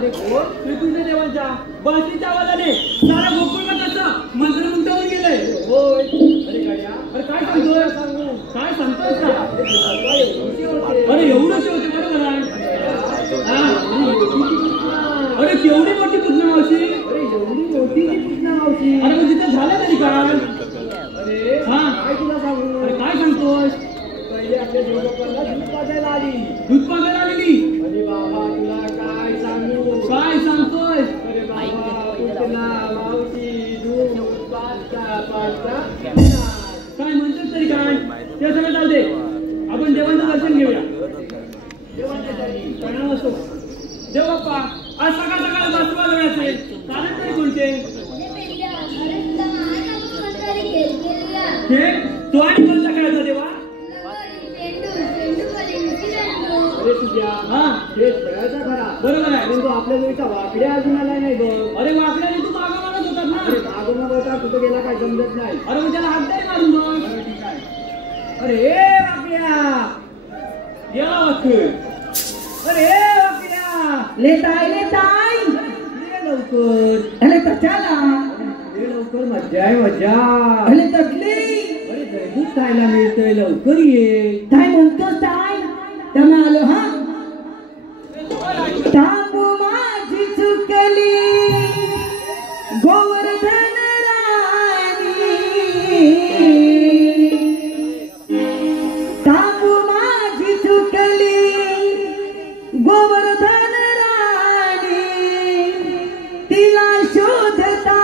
श्रीकृष्ण देवांच्या बासरीच्या आवाजाने सारा गोकुळ कसं मंत्रमुग्ध होऊन गेलंय. होय. अरे गाड्या, अरे काय सांगतोय? काय सांगतोय का? अरे एवढंच होते बरोबर आहे. अरे केवढी मोठी पूजना मावशी. अरे एवढी मोठी पूजना मावशी. अरे मग तिथे झालं तरी काय? अरे हा काय तुला सांगू? अरे काय सांगतोय? पहिले आपल्या देवलोकाला दूध पाजायला आली. दूध पाजायला आलेली. अरे बाबा तुला काय सांगू? काय सांगतोय? अरे बाबा पूजना मावशी दूध पाजता पाजता काय म्हणतोस तरी काय? ते सगळं जाऊ दे. आपण देवांचं दर्शन घेऊया. देवांच्या दर्शन प्रणाम असतो. देव बाप्पा आज सकाळ सकाळ बासरी वाजवायचे कारण तरी कोणते? तो आणि कोणता खेळायचा देवा? अरे तुझ्या हा हे खेळायचा खरा बरोबर आहे पण तो आपल्या वेळीचा वाकड्या अजून आला नाही बघ. अरे वाकड्याने तू मागं मारत होतात ना. अरे मागं मागं होता कुठं गेला काय समजत नाही. अरे मग त्याला हात नाही मारून मग. ठीक आहे. अरे वाकड्या गेला वाकड. अरे वाकड्या लेताय लेताय ये लवकर. अरे कशाला? ये लवकर मज्जा आहे मज्जा. अरे तकली अरे दूध खायला मिळतंय लवकर ये. काय म्हणतोस काय? त्याला आलो हा. थांबू माझी चुकली गोवर्धन राणी. थांबू माझी चुकली गोवर्धन राणी. तिला शोधता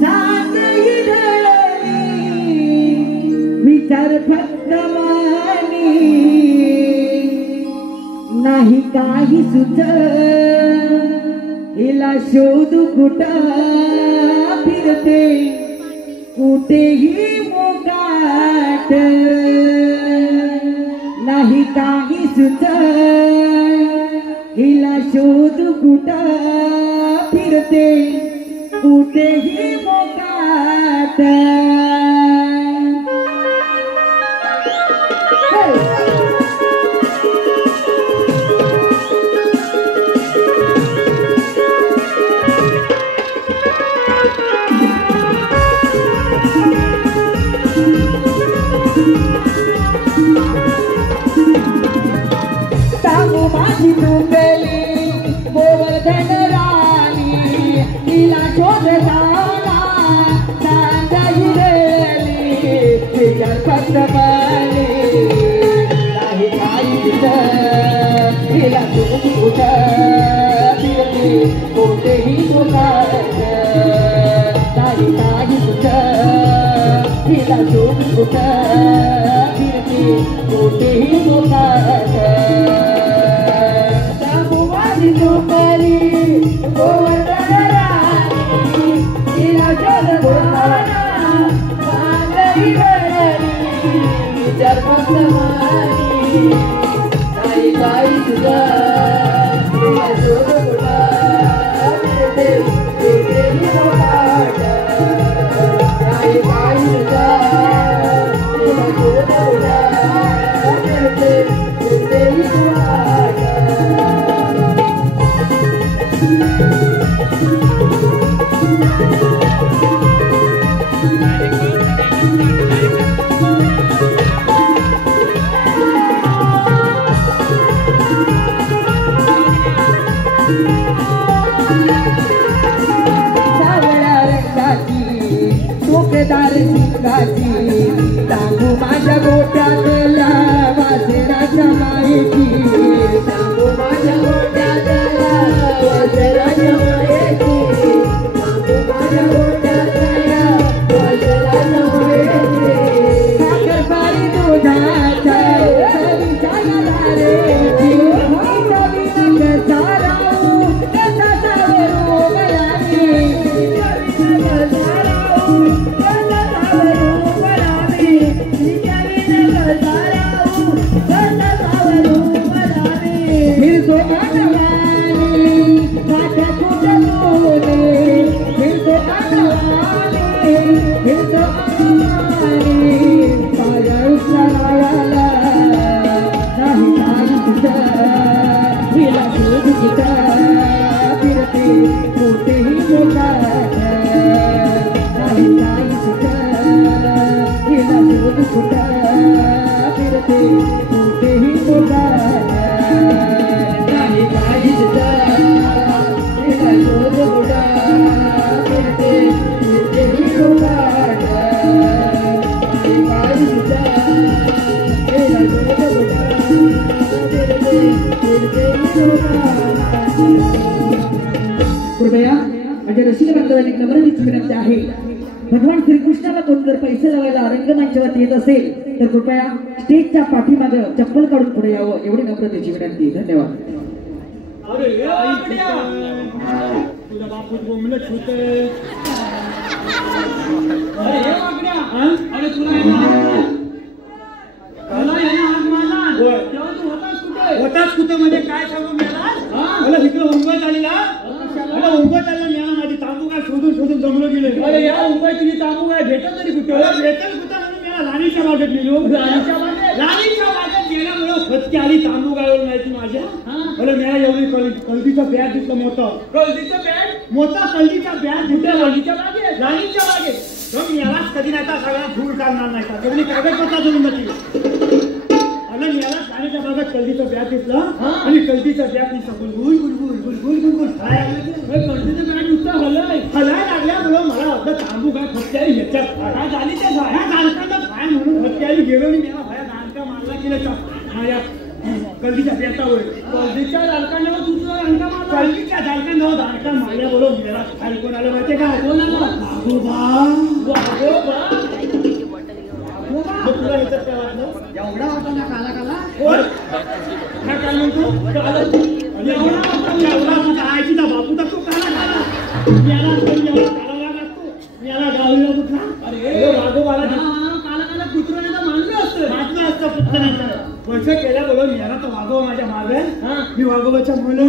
जात इधळली विचार फक्त मानी. नाही काही सुच हिला शोधू कुठं फिरते कुठेही मोकाट. नाही काही सुच हिला शोधू कुठं फिरते कुठेही मोकाट. सांगू माझी चुकली गोवर्धन राणी. तिला शोधताना सांगा हिरली विचार फक्त मानी. नाही काही तिला शोध कुठं फिरते कोठेही मोकाट. नाही काही तिला शोध कुठं फिरते कोठेही मोकाट. सांगू माझी चुकली गोवर्धन राणी. तिला शोधताना सांगा हिरली विचार फक्त मानी. नाही काही तिला शोध कुठं फिरते कोठेही मोकाट. नाही काही तिला शोध कुठं फिरते कोठेही मोकाट. सावळ्या रंगाची टोकेदार सिंगाची सांगू माझ्या गोट्यातल्या वासराच्या मायेची. सांगू माझ्या गोट्यातल्या वासराच्या मायेची. सांगू माझ्या गोट्यातल्या वासराच्या मायेची. साखरबारी दुधाच्या चवीच्या गदारेची. चवीनं कसा राहू कसा सावरू मलानी. चवीनं कसा राहू कसा सावरू मलानी. चवीनं कसा राहू कसा सावरू मलानी. फिरतो आठवानी काठ्या कुठलोनी. फिरतो आठवानी फिरतो आठवानी. माझ्या उचलायला नाही काही तुझं हिला शोध नम्रतेची विनंती आहे, भगवान श्रीकृष्णाला कोण जर पैसे लावायला रंगमंचावरती येत असेल तर कृपया स्टेजच्या पाठीमागे चप्पल काढून पुढे यावं, एवढी नम्रतेची विनंती. धन्यवाद. तुझा बापूच बोंबलं छुते. अरे होताच कुठे म्हणजे काय सांगू मला तिकडे मुंबईत आलेला मला मुंबईत आलेला मिळाला माझी तांबू काय शोधून शोधून जमलो गेले. अरे या मुंबईत तुझी तांबू काय भेटत तरी कुठं भेटल कुठं म्हणून मला राणीच्या बागेत गेलो. राणीच्या बागेत गेल्यामुळे फटकी आली तांबू गाळून माहिती माझ्या. मला मिळाला एवढी कल्दीचं बॅग दिसलं मोठं. कल्दीचं बॅग मोठा कल्दीचा बॅग दिसला राणीच्या बागेत. राणीच्या बागेत मग यालाच कधी नाही सगळा धूळ काढणार नाही का कधी कागदपत्र जोडून जाते. याला राणीच्या बागेत कल्दीचं बॅग दिसलं आणि कल्दीचं बॅग दिसलं गुलगुल गुलगुल गुलगुल गुलगुल कल्दीचं बॅग नुसतं हलाय लागल्यामुळं मला वाटलं तांबू काय फटक्याली ह्याच्यात काय झाली त्या ह्या दालकांना काय म्हणून फटक्याली गेलो मी मला भया दालका मारला गेला माझ्या कल्दीच्या बॅटावर. कल्दीच्या दालकांना तुझा दालका मारला. कल्दीच्या दालकांना दालका मारल्या बरोबर गेला. खाली कोण आलं माहितीये का? कोण आलं? तुला ह्याच्यात काय वाटलं? एवढा होता ना काला काला काय काल म्हणतो आईची बापूचा तो काला काला याला काला लागतो याला गावला कुठला. अरे वाघोबाला काला काला कुत्र्याला मानलं असतं कुत्र्याला वर्ष केल्या बरोबर याला तर वाघोबा माझ्या मागे मी वाघोबाच्या मुलं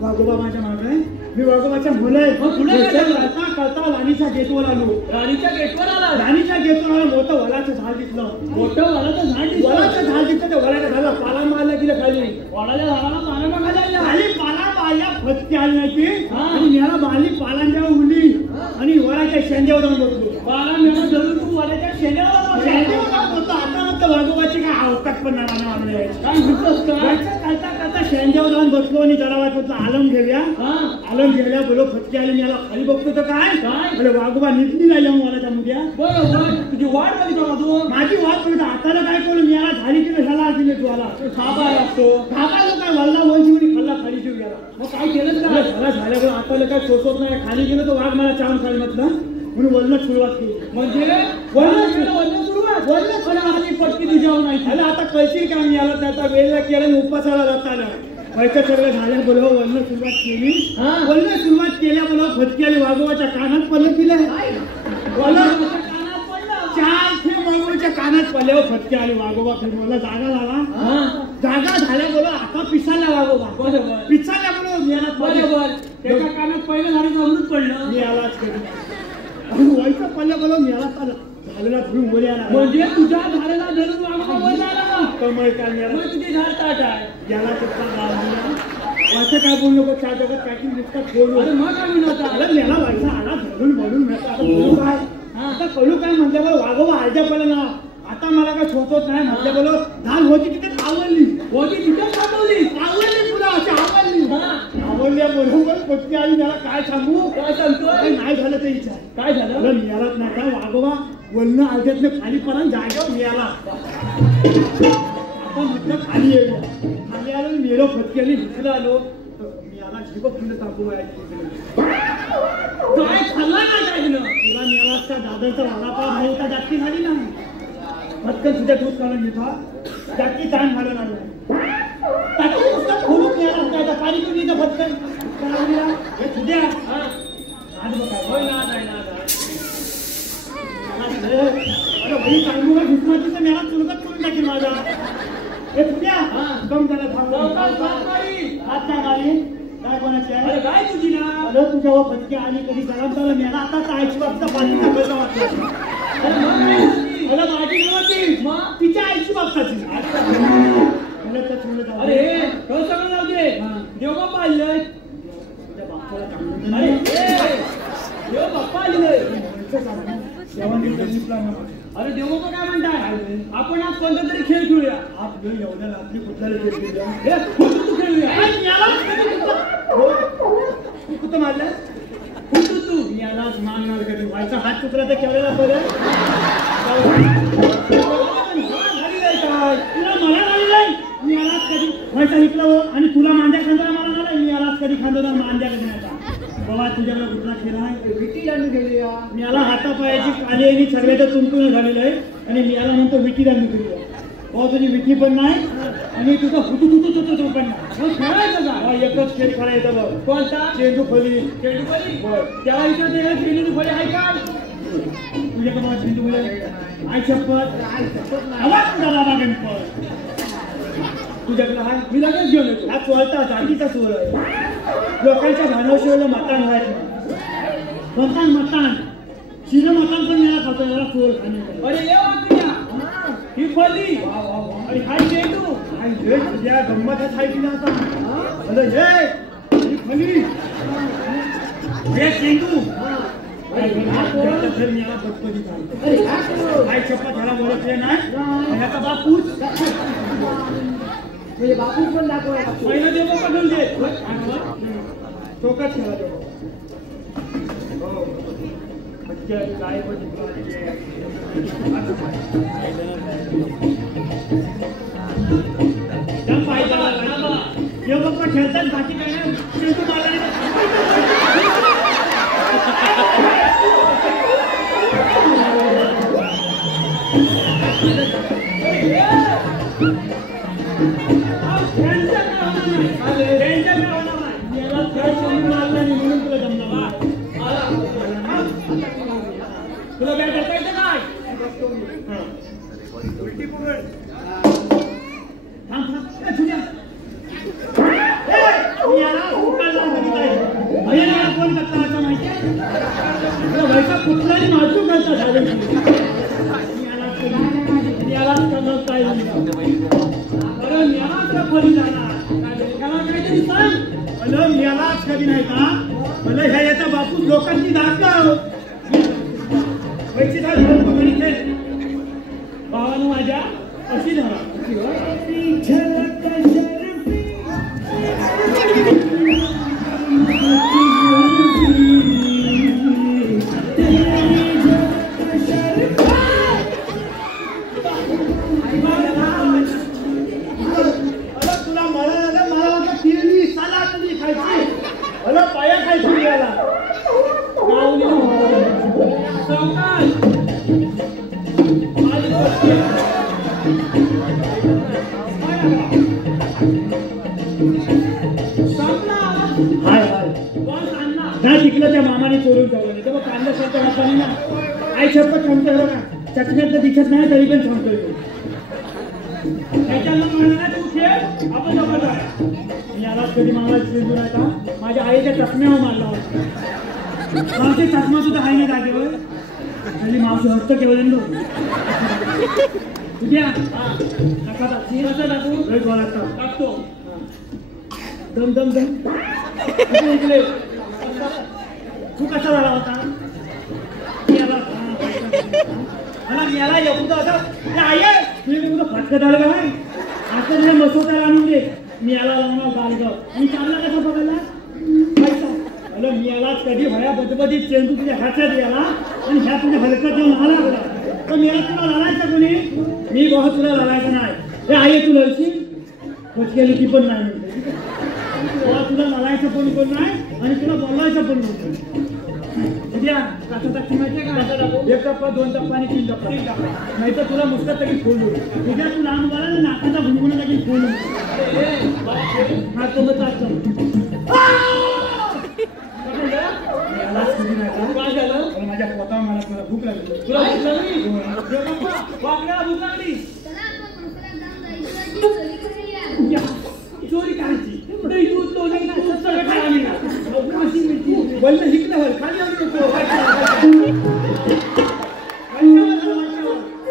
वाघोबा माझ्या मागे मी वाघोबाच्या मुलं करता करता राणीच्या गेटवर आलो. राणीच्या गेटवर आलो मोठं वलाचं झाड दिसलं. वलाचं झाड दिसलं त्या वलाच्या झाडाला पाला मारला गेलं खाली. वडाच्या झाडाला पाला मारला खाली पाला मारल्या फटकी आली नाही आणि याला मारली पालांच्या उडली आणि वडाच्या शेंड्यावर जाऊन बसलो. पाला मेळा धरून तू वडाच्या शेंड्यावर बसतो. आता नंतर वाघोबाची काय अवकाश पण नाही करता करता शेंड्यावर जाऊन बसलो आणि जरा वाटलं आलम घेऊया. आलम गेल्या बोलो फटके आले याला खाली बघतो तर काय वाघोबा निघली नाही वडाच्या मुद्या. बरोबर तुझी वाट बघितलं माझी वाट बघितलं. आता काय करू मी याला झाली की झाला दिले तुला खाबा लागतो. खाबा जो काय वल्ला वंशी खाल्ला खाली जीव गेला. मग काय केलं का झाला झाल्या आता काय सोसत नाही. खाली गेलो तो वाघ मला चावून खाली म्हटलं म्हणून वळणं सुरुवात केली. म्हणजे वळणं सुरुवात पटकी दिजावून नाही. आता कळशील का मी याला त्याचा वेळ केला उपासाला जाताना व्हायचं सगळं झाल्या बोलव वळणं सुरुवात केली. वळणं सुरुवात केल्या बोलव फटकी आली वाघोबाच्या कानात पडलं तिला चार थेंब वाघोबाच्या कानात पडल्यावर फटके आली. वाघोबा फिरवला जागा झाल्या बोलव आता पिसाला वाघोबा बरोबर पिसाल्या बोलव मेला बरोबर त्याच्या कानात पहिलं झालं अमृत पडलं मी आलाच कधी व्हायचं पडल्या बोलव मेला झालेला धरून वर आला. म्हणजे तुझ्या झालेला धरून वाघोबा वर झाला कमळ काय मेला तुझी झाड ताट आहे याला असं काय बोलू नको. त्या जगात पॅकिंग दिसतात बोलू मग काय म्हणत याला व्हायचा आला धरून बोलून मिळतो काय आता कळू काय म्हटल्यावर वाघोबा आलच्या पडला ना. आता मला काय सोचत नाही म्हटलं बोलो धाल होती तिथे आवडली तिथे आवडली पुन्हा अशी आवडल्या बरोबर पटकी आली. त्याला काय सांगू काय सांगतो नाही झालं तर इच्छा काय झालं मिळालाच नाही का वाघोबा वळणं आलत्यातनं खाली पडा जागेवर मिळाला. आता म्हटलं खाली येऊ खाली आलो मेलो फटकी आली दुसरं आलो मिळाला झिबक फुलं टाकू काय खाल्ला नाही काय तुला मिळाला असता दादरचा वडापाव भाई का जास्ती झाली नाही. फटकन तुझ्या दूध काढून घेतो जास्ती ताण घालून आलो खोलून मिळाला पाणी करून येतं फटकन हे तुझ्या आज बघा अरे भाई सांगू का घुसमातीचं मेळा चुलगत करून टाकेल माझा. हे तुझ्या कम त्याला हात काय गाडी काय कोणाची आहे काय तुझी ना अरे तुझ्यावर फटके आली कधी गरम झालं मेळा आता कायची बाबता पाणी टाकायचं वाटलं. अरे माझी नव्हती मग तिच्या आईची बाबताची. अरे कसं सगळं जाऊ दे देवा पाहिलंय तुझ्या बाप्पाला सांगून देव बाप्पा आलेलंय. अरे देवबाप्पा काय म्हणताय आपण आज कोणता तरी खेळ खेळूया. आप एवढ्या रात्री कुठला खेळ खेळूया तू खेळूया तू कुठं मारलं तू यालाच मारणार कधी व्हायचा हात तुकडा तर केवढ्याला बरं तुला मला नाही मी यालाच कधी व्हायचा इकडं आणि तुला मांद्या खांदोला मला नाही मी यालाच कधी खांदोला मांद्या करण्याचा बाबा तुझ्याकडे कुठला खेळ आहे? विटी दांडू खेळूया. मी याला हातापायाची काली आणि सगळ्याचं तुंतुन झालेलं आहे आणि मी याला म्हणतो विटी दांडू खेळूया. बाबा तुझी विटी पण नाही आणि तुझा फुटू पण नाही. मग खेळायचं का? हा एकच खेळ खेळायचा बघ. कोणता? चेंडू खोली. चेंडू खोली? बरं. त्याला विचारते चेंडू खोली आहे का? तुझ्याकडे मला चेंडू खोली आय शपथ. आवाज तुझा बाबा गणपत. तुझ्याकडे हा मी लगेच घेऊन येतो. हा चोळता जातीचा चोळ आहे. लोकांच्या भानवशीला मतान व्हायचं. मतान शिरं मतान पण याला खातो याला चोळ खाणे. अरे ये वाटूया. ही खोली आणि हाय चेंडू हाय हे तुझ्या गंमतच आहे की ना आता. अरे हे ही खोली हे चेंडू याला पटपटी चालतो. हाय शपथ ह्याला ओळखले नाही ह्याचा बापूच. म्हणजे बापू पण दाखवायला. पहिलं देवो बदल दे टोकाच खेळा देवो. हो काय पण खेळतात बाकी काय नाही. तुला बॅट टाकायचं काय? कोण करता असं माहितीये? कुठलाही माजू करता झाले यालाच कमत काय कारण यालाच खोली जाणार याला काहीतरी सांग. अलं यालाच कधी नाही का? मला ह्या याचा बापू लोकांची दाखव पैसे भावानं माझ्या अशी धरा. तुला मला तिरली साला कधी खायची मला पाया खायची याला तिकडं त्या मामाने चोरून ठेवलं नाही तेव्हा कांदा सारख्या बापाने ना आई शपथ सांगतोय बघा चटण्यात दिसत नाही तरी पण सांगतोय त्याच्यानं म्हणलं तू खेळ आपण मी यालाच कधी मामाला चेंडू नाही का माझ्या आईच्या चष्म्यावर मारला होता. मावशी चष्मा सुद्धा आहे ना जागेवर आणि मावशी हस्त केवळ उद्या टाकतो दम दम दम इकडे तू कसा झाला होता? याला एवढं असं आहे तुझं फटकं झालं का नाही असं नाही मसोत्याला आणून दे मी याला लावणार गालगाव मी चालला कसा बघायला पैसा मी यालाच कधी भया बदबदीत चेंडू तुझ्या हातात याला आणि ह्या तुझ्या हलकत देऊन आला बघा तर मी तुला लढायचं कोणी मी बहुत तुला लढायचं नाही हे आहे तुला अशी केली ती पण नाही म्हणते तुला लढायचं पण कोण नाही आणि तुला बोलायचं पण कोण उद्या कसा टाकी माहितीये का? एक टप्पा दोन टप्पा आणि तीन टप्पा नाही तर तुला मुस्कत तरी खोलू उद्या तू लहान बोला ना नाकाचा भुणभुणा तरी खोलू हा तो मग माझ्या पोटावर मला तुला भूक लागली तुला भूक लागली वाकड्याला भूक लागली चोरी करायची दूध लोणी दूध सगळं खायला बोललं शिकलं खाली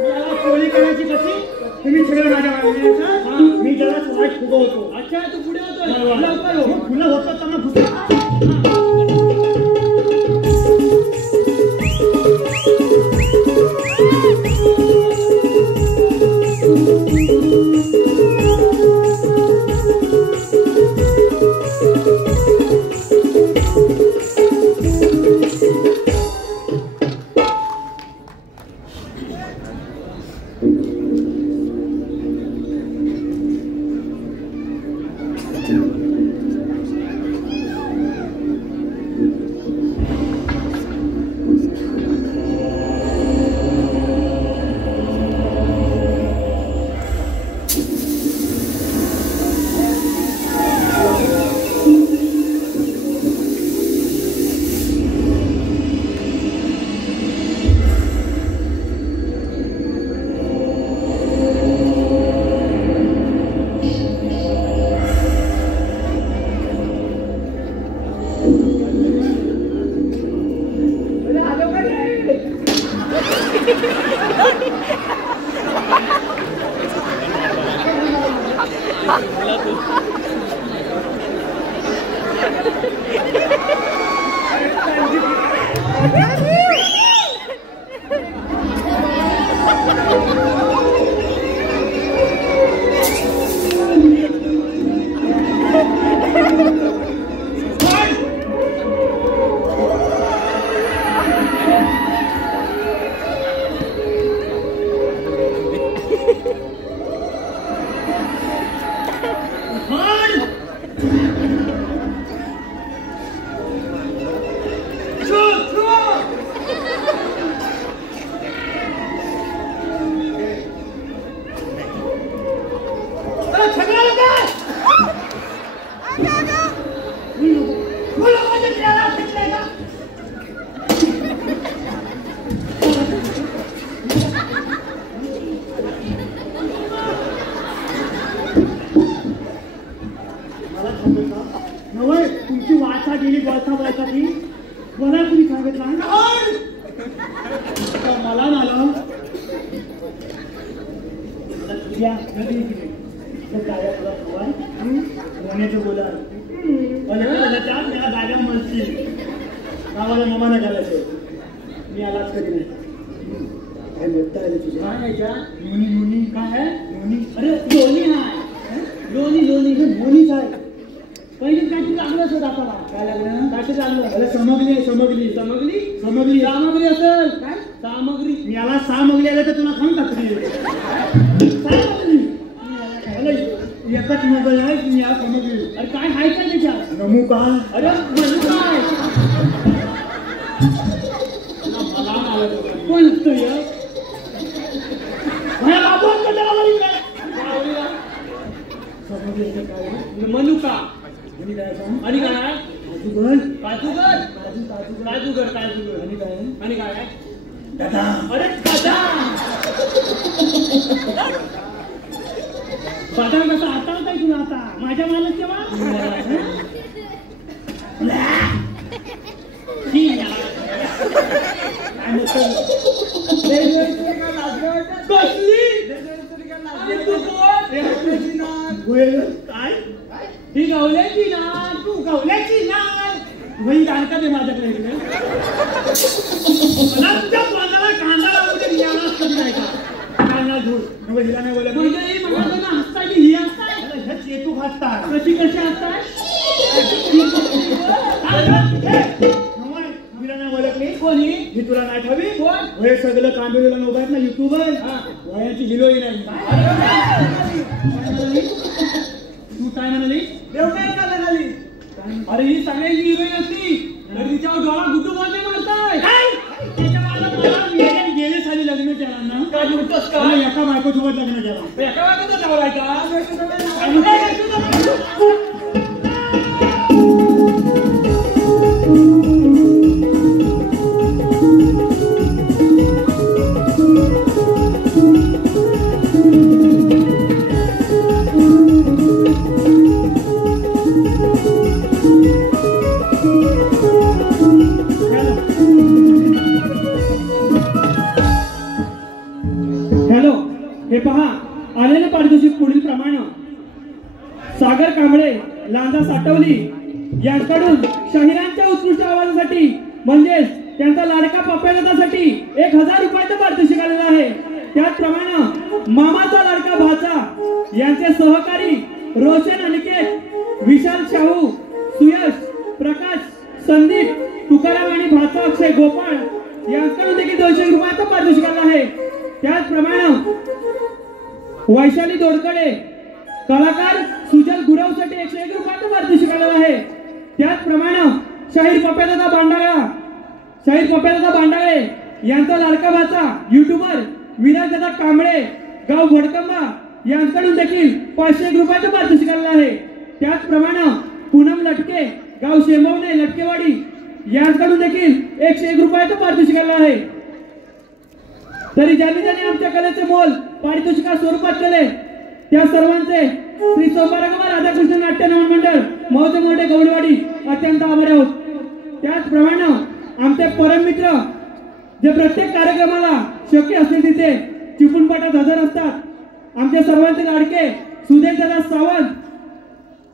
याला चोरी करायची कशी तुम्ही सगळं माझ्या मागण्याचं मी जरा वाट फुगवतो. अच्छा तू पुढे होतो फुलं होतं त्यांना फुटलं तुमची वाचा गेली बळसाबळासाठी मला कुणी सांगितलं मला झालं मोन्याचं बोला जागा म्हणतील गावाला मामा नाही घालायचं मी आलाच कधी नाही काय बोलता आलं तुझ्या लोणी लोणी काय आहे लोणी अरे लोणी आहे लोणी लोणी हे लोणीच आहे पहिले काठी लागलंच होत आपल्याला काय लागलं काठी लागलं अरे सामग्री आहे सामग्री सामग्री सामग्री सामग्री असेल काय सामग्री मी याला सामग्री आलं तर तुला खाऊन टाकली सामग्री एकच मोबाईल आहे मी या सामग्री अरे काय आहे काय त्याच्यात नमू का अरे नमू काय मला आलं कोण असतो या माझ्या बाबूंकडे त्याला मनुका आणि काय आणि काय काजूगर काजूगर काजूगर काजूगर आणि काय दादा अरे दादा बदाम कसा आता काय तुला आता माझ्या मालक तेव्हा काय ही गवल्याची नाळ तू गवल्याची नाळ वही काढता ते माझ्याकडे इकडे मला तुझ्या तोंडाला कांदा लावू दे यालाच कधी नाही का कांदा धूळ मग हिला नाही बोलत म्हणजे ही म्हणाला ना हसताय ही हसताय हे चेतू हसताय कशी कशी हसताय हिला नाही बोलत मी कोणी ही तुला नाही ठावी कोण वय सगळं कांदोलीला नव्हतं ना युट्यूबर वयाची हिरोईन आहे तू काय म्हणाली देव काय झाली अरे ही सगळ्यांची हिरोईन असती तर तिच्यावर डोळा गुड्डू बोलते मारताय गेले साली लग्न केला ना काय म्हणतोस का एका बायकोसोबत लग्न केला एका बायकोचा नवरा आहे का हे पहा आलेलं पारितोषिक पुढील प्रमाणे सागर कांबळे लांजा साठवली यांकडून शाहिरांच्या उत्कृष्ट आवाजासाठी म्हणजेच त्यांचा लाडका पप्यासाठी 1000 रुपयाचं पारितोषिक आलेलं आहे त्याचप्रमाणे मामाचा लाडका भाचा यांचे सहकारी रोशन अनिकेत विशाल शाहू सुयश प्रकाश संदीप तुकाराम आणि भाचा अक्षय गोपाळ यांकडून देखील 200 रुपयाचं पारितोषिक आलं आहे त्याचप्रमाणे वैशाली दोडकडे कलाकार सुजल गुरवसाठी 101 रुपयाचं पारितोषिक आलेलं आहे त्याचप्रमाणे शाहीर पप्यादादा बांडाळे यांचा लाडका भाचा युट्यूबर विराजदादा कांबळे गाव भडकंबा यांकडून देखील 501 रुपयाचं पारितोषिक आलेलं आहे त्याचप्रमाणे पूनम लटके गाव शेंबवणे लटकेवाडी यांकडून देखील 101 रुपयाचं पारितोषिक आलेलं आहे तरी ज्यांनी आमच्या कलेचे मोल पारितोषिका स्वरूपात केले त्या सर्वांचे श्री सोमवारगवा राधाकृष्ण नाट्य नमन मंडळ मौजे मोठे गवडीवाडी अत्यंत आभारी आहोत त्याचप्रमाणे आमचे परम मित्र जे प्रत्येक कार्यक्रमाला शक्य असेल तिथे चिपळूणपाटात हजर असतात। आमचे सर्वांचे लाडके सुदेशदादा सावंत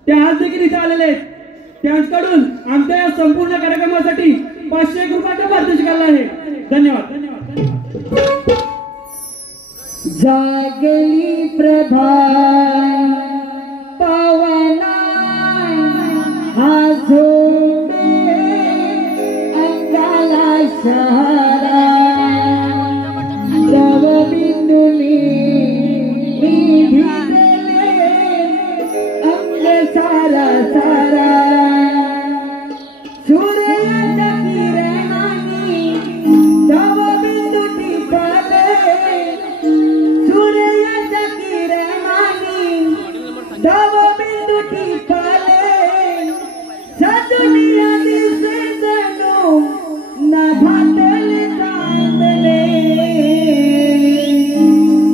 ते आज देखील इथे आलेले आहेत। त्यांच्याकडून आमच्या या संपूर्ण कार्यक्रमासाठी 500 रुपयाचा पारितोषिक आहे। धन्यवाद धन्यवाद। जागली प्रभा पवना आझोडे अंगाला शहरा द्रव बिंदुनी मी भिजले अंग सारा सारा सूर्याच्या किरणांनी द्रव बिंदू टिपले सूर्याच्या किरणांनी द्रव बिंदू टिपले सदुनिया दिसे जणू नभातले चांदले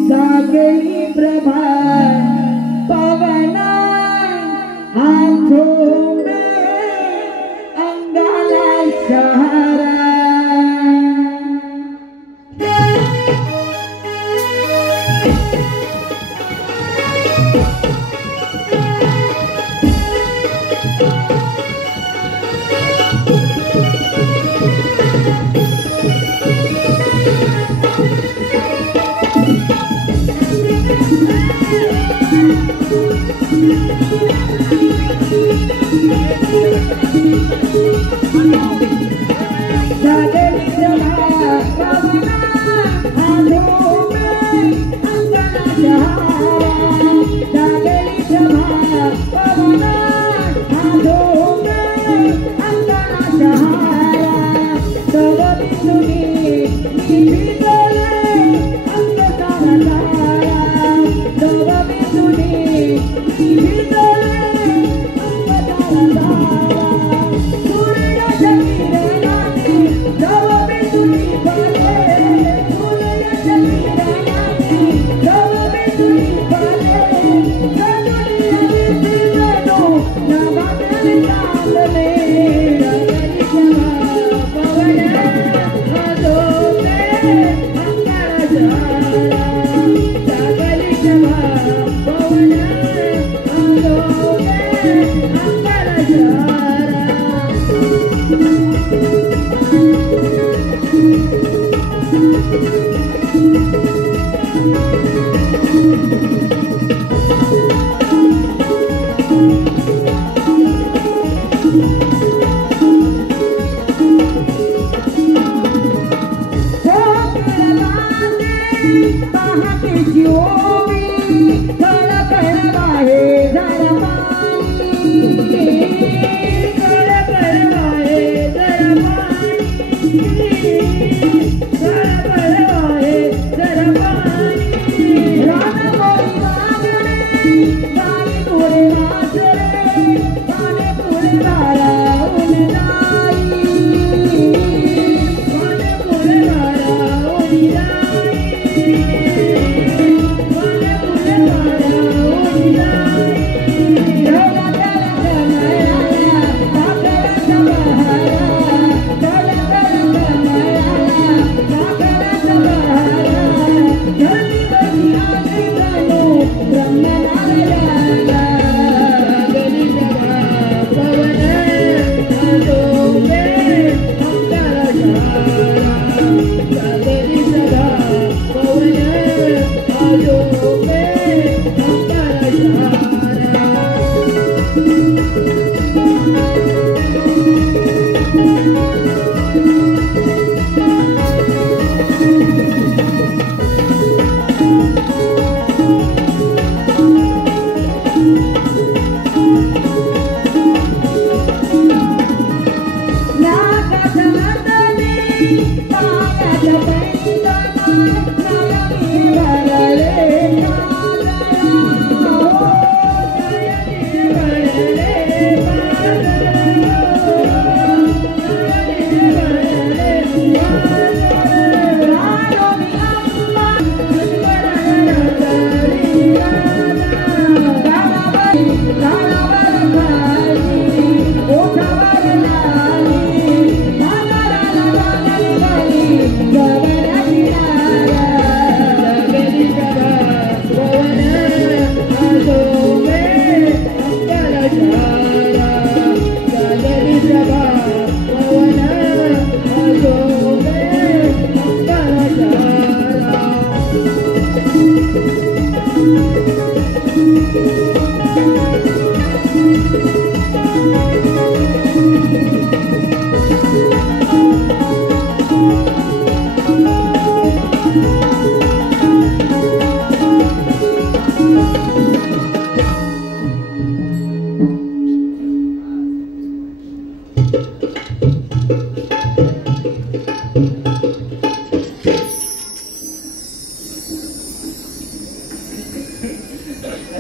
जागली प्रभा पवना आझोडे अंगाला शहरा।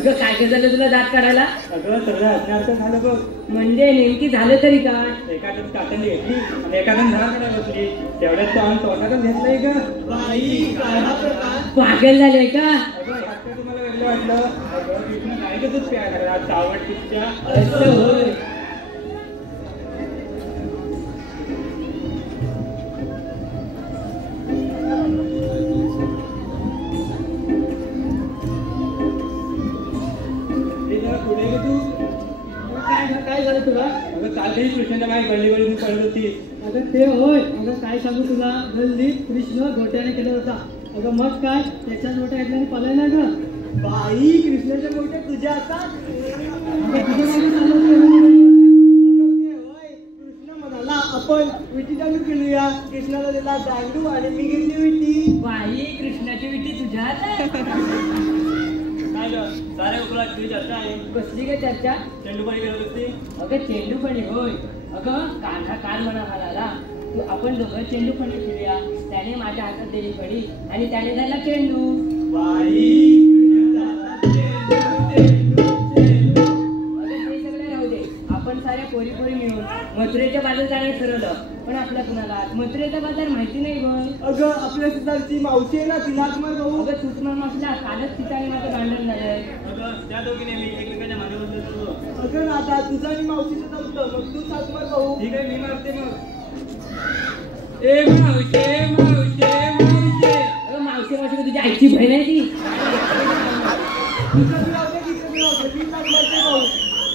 अगं काय झालं तुला दात काढायला? अगं सगळं असण्याचं झालं बघ. म्हणजे नेमकी झालं तरी काय? एखादं काटण घेतली आणि एखादं झाडाकडे बसली तेवढ्यात तो आम्ही तोंडातच घेतलंय का बाई. पागल झाले का? अगं आता तुम्हाला वेगळं वाटलं. अगं कृष्ण काय का दूध प्यायला लागला चावट तिच्या. असं होय. पुढे गे तू. काय झालं तुला? अगं काल काही कृष्णाच्या मागे गल्लीवर मी पडत होती. अगं ते होय. अगं काय सांगू तुला, गल्लीत कृष्ण गोट्याने केला होता. अगं मग काय, त्याच्याच मोठ्या ऐकल्याने पलाय ना ग बाई. कृष्णाच्या मोठ्या तुझ्या आता कृष्ण म्हणाला आपण विटी चालू केलूया. कृष्णाला दिला दांडू आणि मी घेतली विटी. बाई कृष्णाची विटी तुझ्यात काय ग सारे उकळा तुझी चर्चा आहे. कसली काय चर्चा? चेंडूपाणी करत होती. अगं चेंडूपणी होय. अगं कान्हा काल म्हणा म्हणाला तू आपण दोघं चेंडूपणी खेळूया. त्याने माझ्या हातात दिली फळी आणि त्याने धरला चेंडू. बाई आपण साऱ्या पोरी पोरी मिळून मथुरेच्या बाजार जाण्याचं ठरवलं. पण आपल्या कुणाला मथुरेचा बाजार माहिती नाही बघ. अगं आपल्या सिद्धार्थची मावशी आहे ना, तिलाच मग भाऊ. अगं सुषमा मासला कालच तिचा आणि माझं भांडण झालंय. अगं त्या दोघीने मी एकमेकांच्या मागे बसलो. अगं राधा तुझं आणि मावशीचं जमतं, मग तू साथ मग भाऊ. ठीक आहे मी मारते मग. ए मावशे मावशे मावशे. अगं मावशी मावशी का तुझ्या आईची बहीण आहे ती?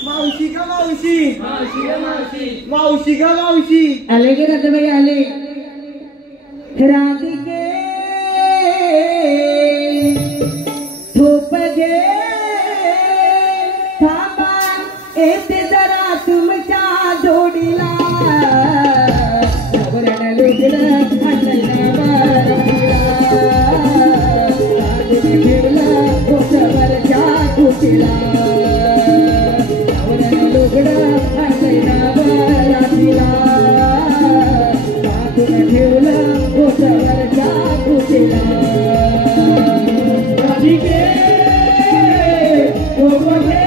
मावशी का मावशी? मावशी ग मावशी. मावशी का मावशी? आले गे राधाबाई आले. राधिके थोप घे थांबा येते जरा तुमच्या जोडीला. नवऱ्यानं लुगडं आणलं बारातीला. राधीने ठेवलं कोसवरच्या कुशीला. नवऱ्यानं लुगडं आणलं बारातीला. राधीने ठेवलं कोसवरच्या कुशीला. राधिके थोप घे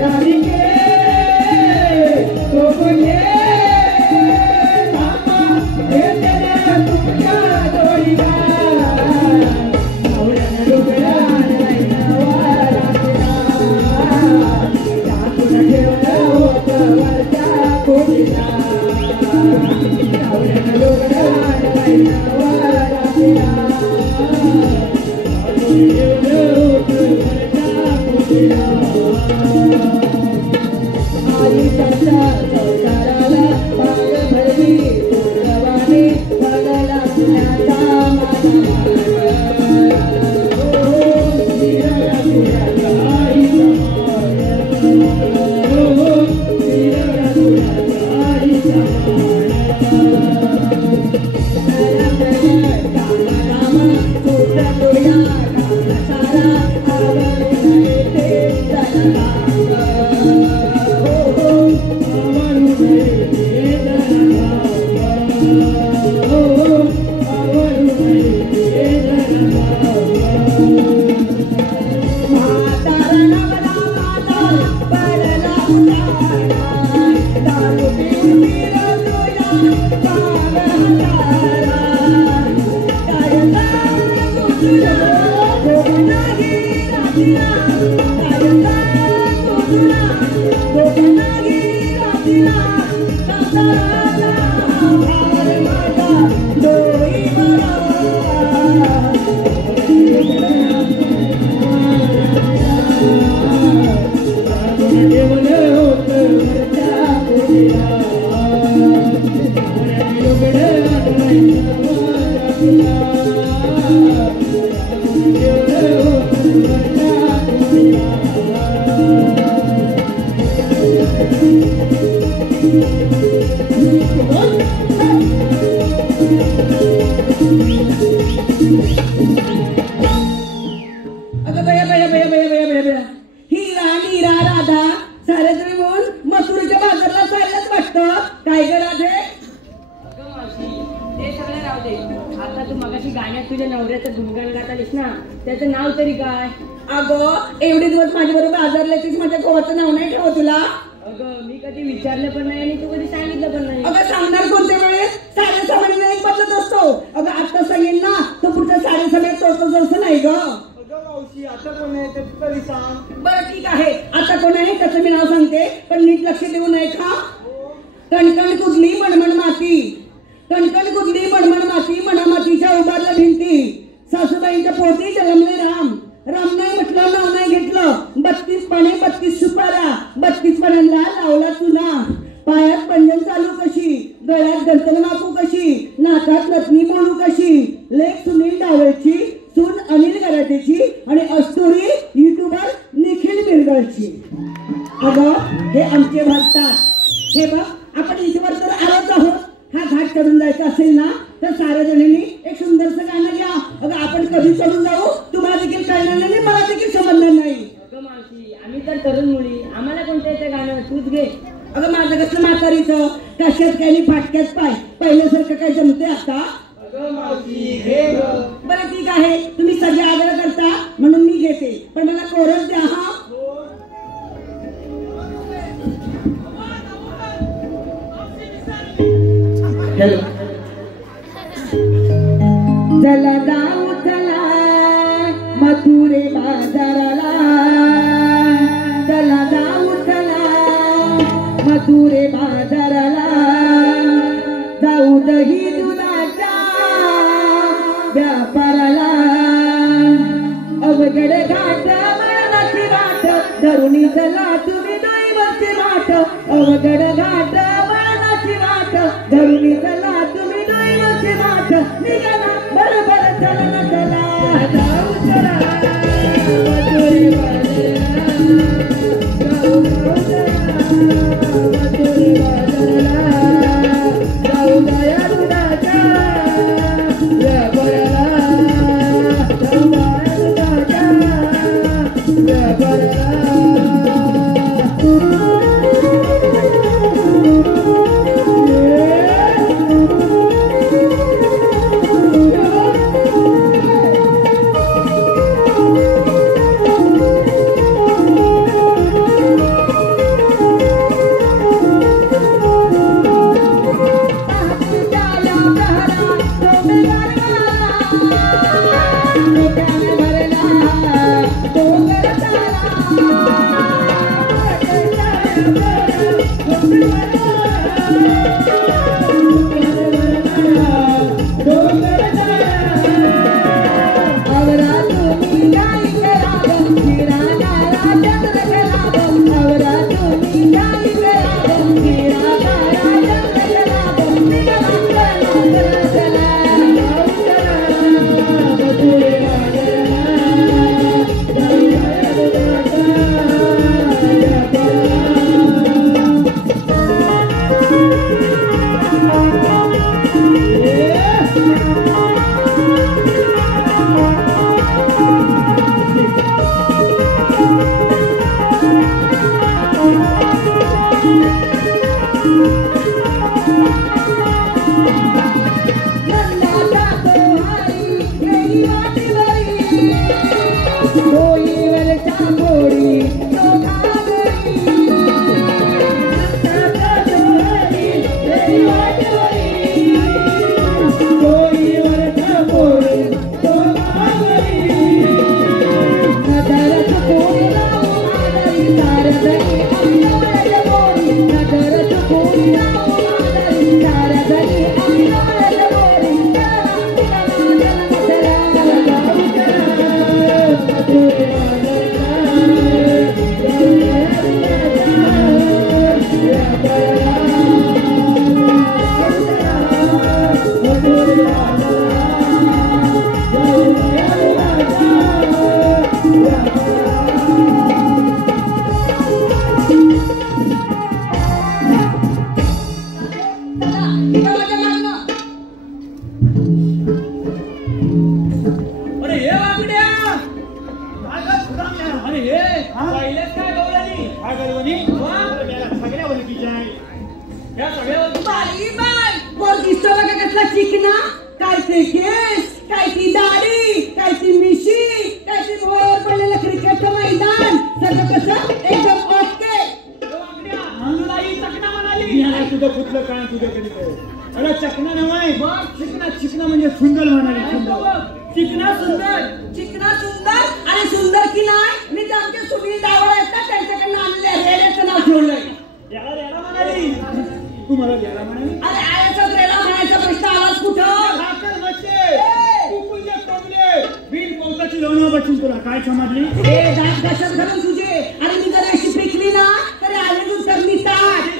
राधिके थोप घे थांबा येते जरा तुमच्या जोडीला. नवऱ्यानं लुगडं आणलं बारातीला. राधीने ठेवलं कोसवरच्या कुशीला. नवऱ्यानं लुगडं आणलं बारातीला. आई चाचा संसाराला पाग भरली गवाने बघायला पुण्याचा आता तू मगाशी गाण्यात तुझ्या नवऱ्याचं गुणगान गात आलीस ना, त्याचं नाव तरी काय? अगं एवढे दिवस माझ्या बरोबर आजारले तीच माझ्या गोवाचं नाव नाही ठेवत तुला. अगं मी कधी विचारलं पण नाही आणि तू कधी सांगितलं पण नाही. अगं सांगणार कोणत्या वेळेस? 6.5 महिन्याने एक बदलत असतो. अगं आता सांगेन ना तो पुढच्या 6.5 महिन्यात तोच असं नाही ग. अगं मावशी आता कोण आहे ते तरी सांग. बरं ठीक आहे, आता कोण आहे त्याचं मी नाव सांगते, पण नीट लक्ष देऊ नये का? कणकण कुदली मणमण माती, कणकण कुदली मणमण माती, म्हणा मातीच्या उभारल्या भिंती. सासूबाईंच्या पोटी जन्मले राम, राम नाही म्हटलं नाव नाही घेतलं. 32 पाने 32 सुपाऱ्या, 32 पाण्यांना लावला चुना. पायात पंजन चालू कशी, गळ्यात गंतन मापू कशी, नाकात नथनी बोलू कशी. लेख सुनील डावळची, सून अनिल गराटेची आणि अस्तुरी युट्यूबर निखिल बिरगळची. अगं हे आमचे भारतात. हे बघ आपण इथवर तर आलोच आहोत. हा घाट चढून जायचा असेल ना तर साऱ्या जणींनी एक सुंदरसं गाणं घ्या. अगं आपण कधी चढून जाऊ तुम्हाला देखील कळणार नाही, मला देखील समजणार नाही. अगं मावशी आम्ही तर तरुण मुली, आम्हाला कोणतं येतं गाणं, तूच घे. अगं माझं कसलं म्हातारीचं, कशात काय आणि फाटक्यात पाय, पहिल्यासारखं काय जमते आता? अगं मावशी घे ग. बरं ठीक आहे, तुम्ही सगळे आग्रह करता म्हणून मी घेते, पण मला कोरस द्या हा. चला जाऊ चला मथुरे बाजाराला, चला जाऊ चला मथुरे बाजाराला. जाऊ दही दुधाच्या व्यापाराला. अवघड घाट मरणाची वाट, धरुणी चला तुम्ही दैवची वाट. अवघड घाट मरणाची वाट, धरुणी चला तुम्ही दैवची वाट. निघाला बरोबर चला चला जाऊ चला मथुरे बाजाराला. जाऊ चला मथुरे बाजाराला. जाऊ दया दुधाच्या व्यापाराला. जाऊ दया दुधाच्या व्यापाराला. ते केस, काय ती दाढी, काय ती मिशी, काय ती भोयावर पडलेलं क्रिकेटचं मैदान, सगळं कसं एकदम ओके. चकना म्हणाली तुझं कुठलं काय तुझ्याकडे अरे चकना नव्हे चिकना चिकना म्हणजे सुंदर म्हणाली सुंदर चिकना सुंदर चिकना सुंदर आणि सुंदर की नाही मी तर आमचे सुनील डावळ आहेत ना त्यांच्याकडनं आणले रेड्याचं नाव ठेवलंय. याला रेला म्हणाली तू मला रेला म्हणाली अरे आयाचाच रेला म्हणायचा प्रश्न आलाच कुठं. भाकर बसले तू पुण्य कमले बिन कोणताची लोणं बसून तुला काय समजली ए दात कशात घालून तुझे आणि मी जर अशी पिकली ना तरी आले तू तर निघतात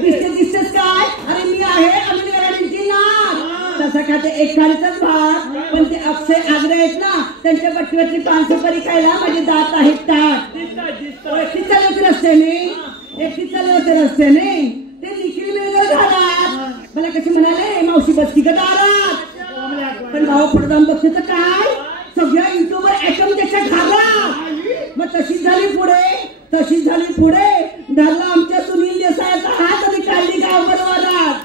दिसतेस काय. अरे मी आहे अमली गराडींची नाथ तसं खाते एकाच भात पण ते अक्षय आग्रे आहेत ना त्यांच्या पट्टीवरची 5 सुपारी खायला माझे दात आहेत ताट. एकटीच चालले होते रस्त्याने एकटीच चालले होते रस्त्याने ते निखिल मिळगर घालात मला कशी म्हणाले मावशी बसती का दारात पण भाऊ पडदाम बघते तर काय सगळ्या युट्यूबवर ऍटम त्याच्या घाला मग तशीच झाली पुढे धरला आमच्या सुनील देसाईचा हात आणि काढली गाव बनवादात.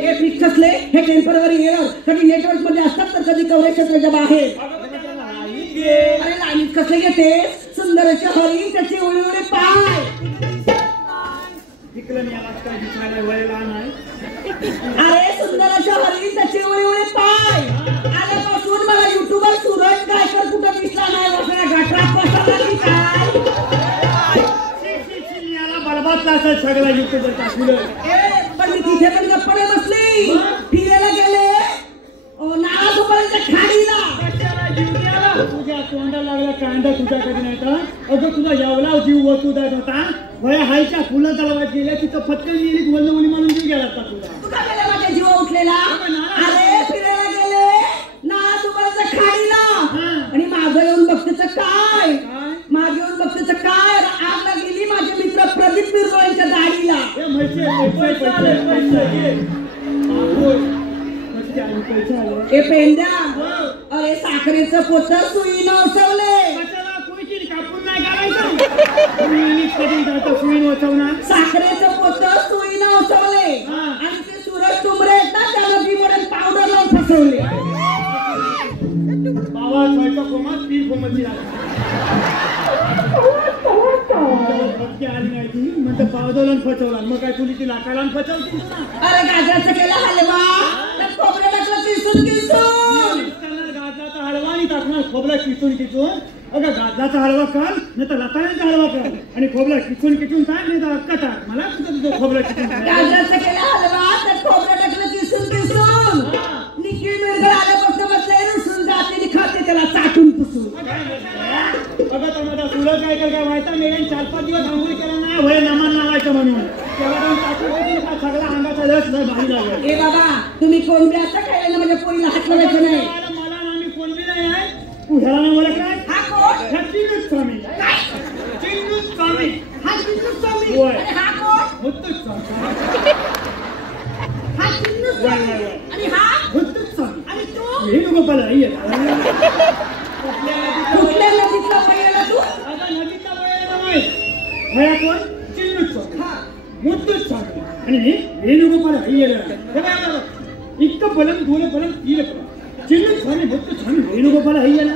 हे फिक्स असले हे टेम्पररी एरर कधी नेटवर्क मध्ये असतात तर कधी कव्हरेज क्षेत्राच्या बाहेर. अरे लाईनीत कसे घेते सुंदरचे हरी त्याचे उडे पाय अरे सुंदरच्या हरी त्याचे उडे पाय आल्यापासून मला युट्यूबवर सूरज गायकर कुठं दिसला नाही बसला गटरात बसला की काय सगळा युट्यूबवर टाकलं पण मी तिथे पण गप्पा नाही बसली फिरायला गेले नाळा दुपारच्या खाडीला तुझ्या तोंडाला लागला कांदा तुझ्याकडे नाही तर अगं तुझा एवढा जीव वतू जात होता वया हायच्या फुलं तलावात गेल्या तिथं पटकन गेली बोलणं मुली म्हणून जीव गेला होता तुझा गेला माझ्या जीव उठलेला अरे फिरायला गेले नाळा दुपारच्या खाडीला आणि मागं येऊन बघतेच काय मागे येऊन बघतेच काय आगला गेली माझे मित्र प्रदीप मिरगोळ्यांच्या दाढीला. ए पेंड्या अरे साखरेचं पोत सुईनं उसवले साखरेचं पोत सुईनं उसवले आणि ते सूरज तुमरे आहेत ना त्याला बिमोडन पावडर लावून फसवले. बाबा स्वयंपाक कोमात पीर कोमतची आली नाही ती म्हणते पावडर फसवला मग काय तुली ती लाकाला फसवती. अरे गाजराचं केला हलवा तर खोबरं टाकलं किसून गाजराचा हलवा आणि टाकणार खोबरा किसून अगं गाजराचा हलवा कर नाही तर लताळ्यांचा हलवा कर आणि खोबरा किसून टाक नाही तर अक्का टाक मला कुठं खोबरा किसून गाजराचं केला हलवा तर खोबरं टाकलं किसून निखिल मिरगळ आल्यापासून बसले रुसून जाते खाते त्याला चाटून पुसून. अगं तर माझा तुला काय व्हायचा मेल्याने 4-5 दिवस आंघोळी केला नाही वय नमान लावायचं म्हणून तेव्हा सगळा अंगाचा रस नाही भारी लागला. ए बाबा तुम्ही कोणबी आता खायला ना माझ्या पोरीला हात लावायचं नाही. मला ना मी कोणबी नाही आहे तू ह्याला नाही मला काय हा कोण ह्या चिन्नूच स्वामी चिन्नूच स्वामी हा चिन्नूच स्वामी होय. आणि हा कोण मुत्तूच स्वामी हा चिन्नूच स्वामी आणि हा मुत्तूच स्वामी आणि तू हे गोपाला कुठल्या नदीतला पहिला तू आता नदीचा वय भया कोण चिन्नूच स्वामी मुत्तूच स्वामी आणि वेणुगोपाल इतकं बलम दोन बलम तीन चिन्नूच स्वामी मुत्तूच स्वामी वेणुगोपाल अय्यला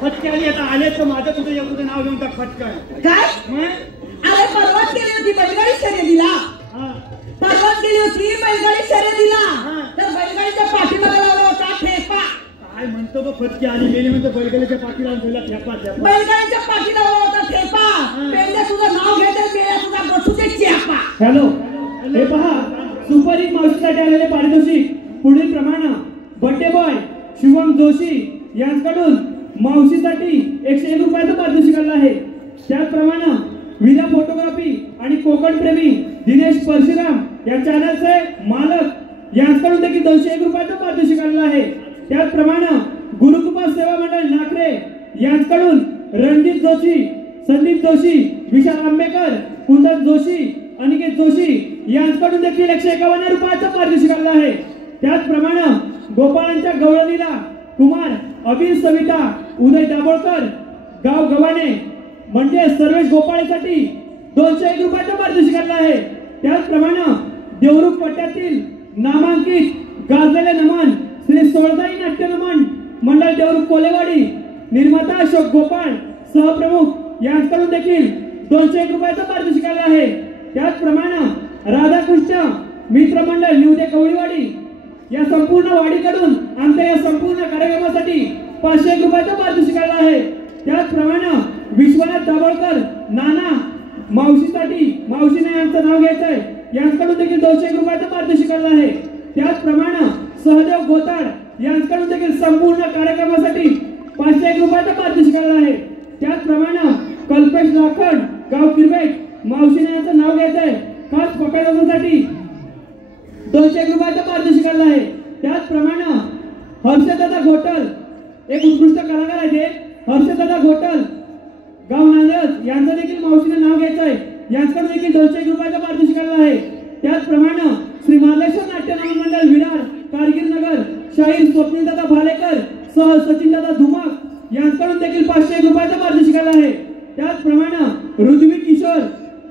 फटके आली आता आले तर माझं तुझं एवढं नाव घेऊन टाक फटकन काय अरे परवाच केली होती बैलगाडी शर्यतीला परवाच केली होती बैलगाडी शर्यतीला तर बैलगाडीच्या पाठीमागे लावला होता ठेपा. काय म्हणतो बघ फटके आली गेली म्हणतो बैलगाडीच्या पाठी लावून ठेवला ठेपा बैलगाडीच्या पाठी लावला होता ठेपा पेंड्या तुझं नाव घेते पेंड्या तुझा बसू दे चेपा. हॅलो हे पहा सुपर हिट मावशीसाठी आलेले पारितोषिक पुढील प्रमाणे बर्थडे बॉय शिवम जोशी यांच्याकडून मावशीसाठी 101 रुपयाचं पारितोषिक आलं आहे. त्याचप्रमाणे विदा फोटोग्राफी आणि कोकण प्रेमी दिनेश परशुराम या चॅनलचे मालक यांच्याकडून देखील 201 रुपयाचं पारितोषिक आलं आहे. त्याचप्रमाणे गुरुकृपा सेवा मंडळ नाकरे यांच्याकडून रणजित जोशी संदीप जोशी विशाल आंबेकर कुंदन जोशी अनिकेत जोशी यांच्याकडून देखील 151 रुपयाचं पारितोषिक आलं आहे. त्याचप्रमाणे गोपाळांच्या गवळणीला कुमार अभिर सविता उदय दाभोळकर गाव गव्हाणे म्हणजे सर्वेश गोपाळेसाठी 201 रुपयाचं पारितोषिक आलं आहे. त्याचप्रमाणे देवरुख पट्ट्यातील नामांकित गाजलेले नमन श्री सोळजाई नाट्य नमन मंडळ देवरुख कोलेवाडी निर्माता अशोक गोपाळ सहप्रमुख यांच्याकडून देखील 201 रुपयाचं पारितोषिक आले आहे. त्याचप्रमाणे राधाकृष्ण मित्र मंडळ निवदे कवळीवाडी या संपूर्ण वाडीकडून आमच्या या संपूर्ण कार्यक्रमासाठी 501 रुपयाचं पारितोषिक आलं आहे. त्याचप्रमाणे विश्वनाथ दाभोळकर नाना मावशीसाठी मावशीने यांचं नाव घ्यायचंय यांच्याकडून देखील 201 रुपयाचं पारितोषिक आलं आहे. त्याचप्रमाणे सहदेव गोताड यांच्याकडून देखील संपूर्ण कार्यक्रमासाठी 501 रुपयाचं पारितोषिक आलं आहे. त्याचप्रमाणे कल्पेश लाखन गाव किरबेट मावशीने यांचं नाव घ्यायचंय खास पकडण्यासाठी 201 रुपयाचं पारितोषिक आलं आहे. त्याचप्रमाणे हर्षदादा घोटल एक उत्कृष्ट कलाकार आहे ते हर्षदादा घोटल गाव नांदेड यांचं देखील मावशीने नाव घ्यायचंय यांच्याकडून देखील 201 रुपयाचं पारितोषिक आलं आहे. त्याचप्रमाणे श्री महालेश्वर नाट्य मंडळ विरार कारगिल नगर शाहीर स्वप्नीलदादा भालेकर सह सचिनदादा धुमाक यांच्याकडून देखील 501 रुपयाचं पारितोषिक आलं आहे. त्याचप्रमाणे ऋत्विक किशोर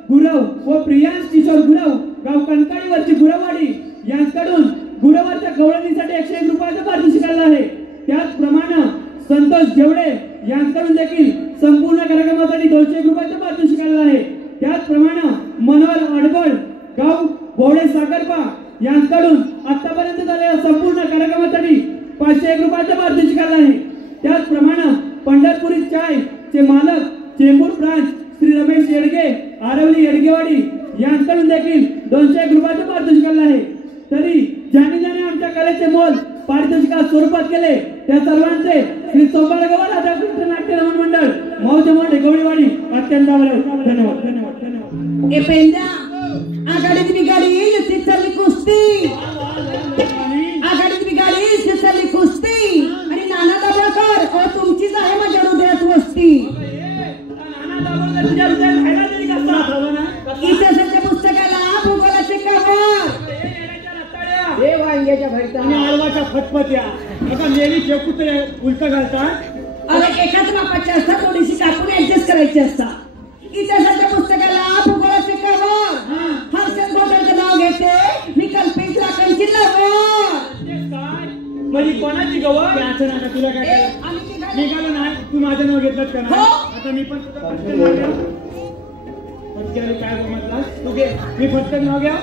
गुरव व प्रियांश किशोर गुरव गाव कणकाळीवरची गुरववाडी यांच्याकडून गुरवाच्या गवळणीसाठी 101 रुपयाचं पारितोषिक आलं आहे. त्याचप्रमाणे संतोष जेवडे यांच्याकडून देखील संपूर्ण कार्यक्रमासाठी 201 रुपयाचं पारितोषिक आलं आहे. त्याचप्रमाणे मनोहर आडबळ गाव भोवडे साखरपा यांच्याकडून आतापर्यंत झालेल्या संपूर्ण कार्यक्रमासाठी 501 रुपयाचं पारितोषिक आलं आहे. त्याचप्रमाणे पंढरपुरी चाय चे मालक चेंबूर ब्रांच श्री रमेश येडगे आरवली येडगेवाडी यांच्याकडून देखील 201 रुपयाचं पारितोषिक आलं आहे. तरी ज्यांनी आमच्या कलेचे मोल पारितोषिका स्वरूपात केले त्या सर्वांचे श्री सोमवारगाव राधाकृष्ण नाट्य नमन मंडळ मौजमंडळ गवळीवाडी अत्यंत धन्यवाद धन्यवाद धन्यवाद. ए पेंद्या आघाडीत बिगाडी युतीत चालली कुस्ती आघाडीत बिगाडी युतीत चालली कुस्ती आणि नाना दाभोळकर ओ तुमचीच आहे माझ्या हृदयात वस्ती. इतिहासाच्या पुस्तकाला भूगोलाचे कवर वांग्याच्या भरता आणि आलवाच्या फटफट्या आता नेली चेकुत्रे उलट घालतात. अरे एकाच मापाचे असतात थोडीशी कापून ऍडजस्ट करायची असतात. इतिहासाच्या पुस्तकाला भूगोलाचे कवर हर्षद गोटाचं नाव घेते मी कल्पेश लाखांची लवकर. म्हणजे कोणाची गवळ याचं नाव तुला काय निघालं नाही तू माझं नाव घेतलं का नाही. आता मी पण फटक्याला काय म्हटला तू घे मी फटकन नाव घ्या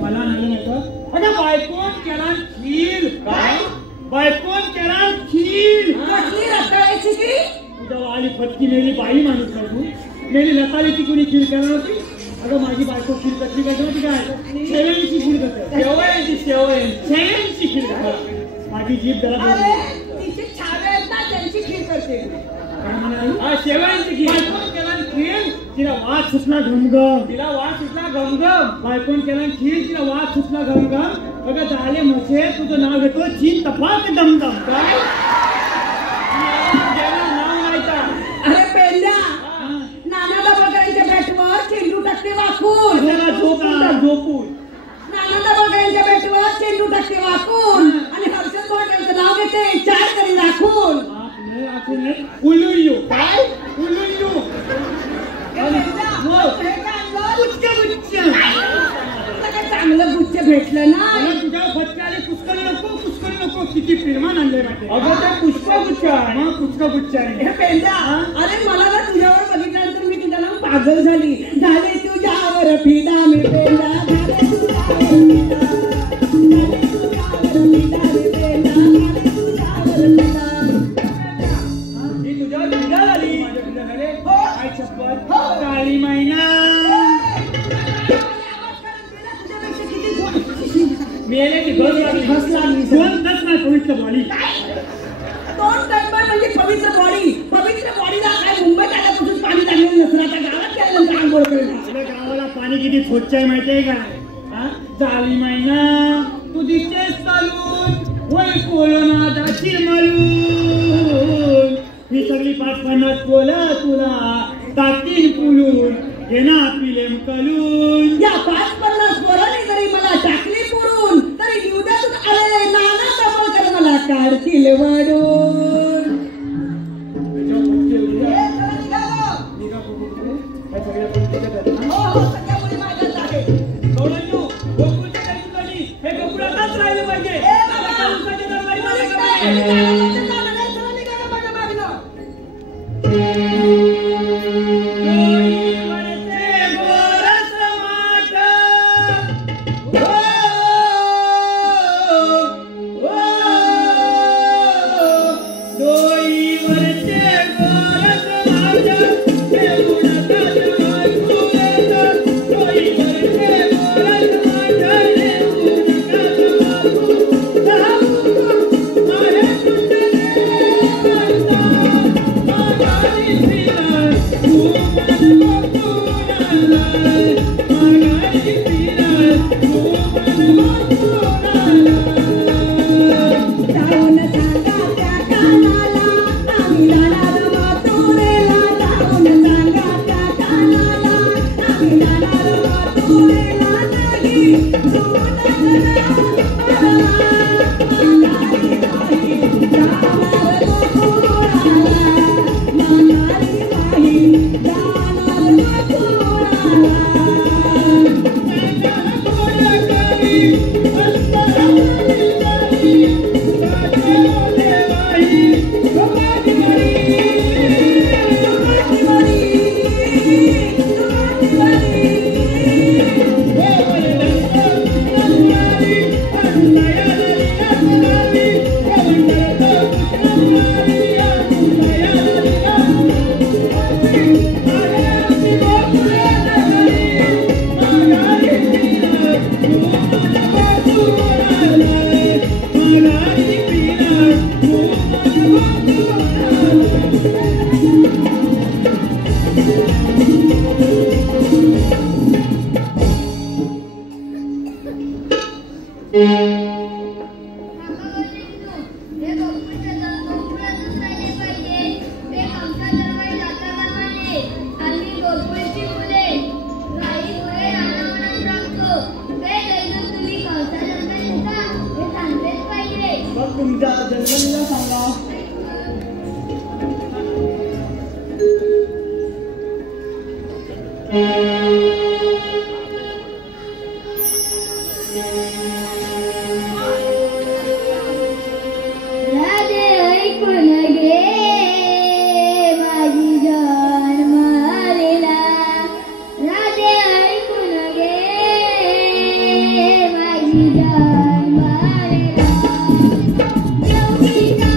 मला नाही का. अगं बायकोन केला खीर काय बायकोन केला खीर कसली रताळ्याची की तुझ्या वाली फटकी मेली बाई माणूस काय तू मेली रताळीची कुणी खीर करणार होती. अगं माझी बायको खीर कसली काय होती काय शेवयांची खीर करते शेवयांची खीर करते. माझी जीभ जरा तिची छावे आहेत ना त्यांची खीर करते. शेवयांची खीर बायकोन केला खीर तिला वाद सुटला घमघम तिला वाद सुटला घमघम बायकोन केला खीर तिला वाद सुटला घमघम. अगं झाले मसे तुझं नाव घेतो चीन तपास दमदम काय नाव नाही का. अरे पेंड्या नाना दाभोळकरांच्या बॅटवर चेंडू टाकते वाकून झोपून नाना दाभोळकरांच्या बॅटवर चेंडू टाकते वाकून आणि हर्षद गोटाचं नाव घेते चार तरी राखून. उलुयू काय उलुयू चांगलं गुच्छ भेटलं ना तुझ्या फटक्याला कुस्करी नको किती प्रेमान आणले अगं ते पुष्पगुच्छ आहे मग पुष्पगुच्छ आहे. हे पेंड्या अरे मला ना तुझ्यावर बघितल्यानंतर मी तुझ्या नाव पागल झाली झाले तुझ्यावर फिदा मी पेंड्या झाले तुझ्यावर फिदा काळी मैना मेले की दोन नाही पवित्र बॉडी दोन टन म्हणजे पवित्र बॉडीला काय मुंबईत आल्यापासून पाणी लागलेलं नसलं आता गावात गेल्यानंतर आंघोळ करेल. गावाला पाणी किती स्वच्छ आहे माहितीये का. जाळी मैना तू दिसतेस चालून वय कोरोनाची मरून ही सगळी 550 कोला तुला टाकीन पुलून येना पिलेम कलून या 550 पोरांनी जरी मला टाकली पुरून तरी उद्यातून अरे नाना दाभोळकर मला काढतील वडून. सगळ्या तुमच्या जन्मदिना सांगा. राधे ऐकून घे माझी जान मारेला. राधे ऐकून घे माझी जान मारेला. देवकीचा